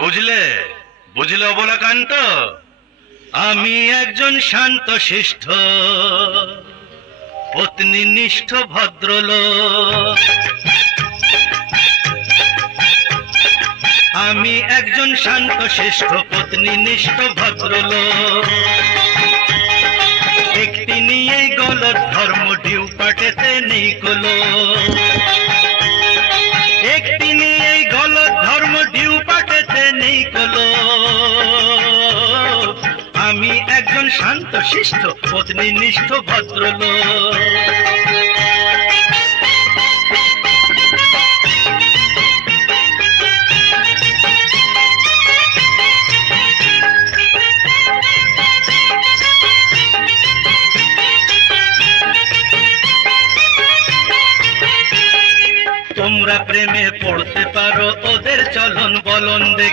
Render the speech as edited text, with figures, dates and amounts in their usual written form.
বুঝলে বুঝলে অবলাকান্ত, আমি একজন শান্ত শিষ্ট পত্নীনিষ্ঠ ভদ্রলোক। আমি একজন শান্ত শিষ্ট পত্নীনিষ্ঠ ভদ্রলোক। একটি নিয়ে গলত ধর্ম ডিউ পাটেতে নেই কলো। একটি নিয়ে গলত ধর্ম ডিউ পাটেতে নেই কলো। আমি একজন শান্ত শিষ্ট পত্নীনিষ্ঠ ভদ্রলোক। তোমরা প্রেমে পড়তে পারো ওদের চলন বলন দেখে।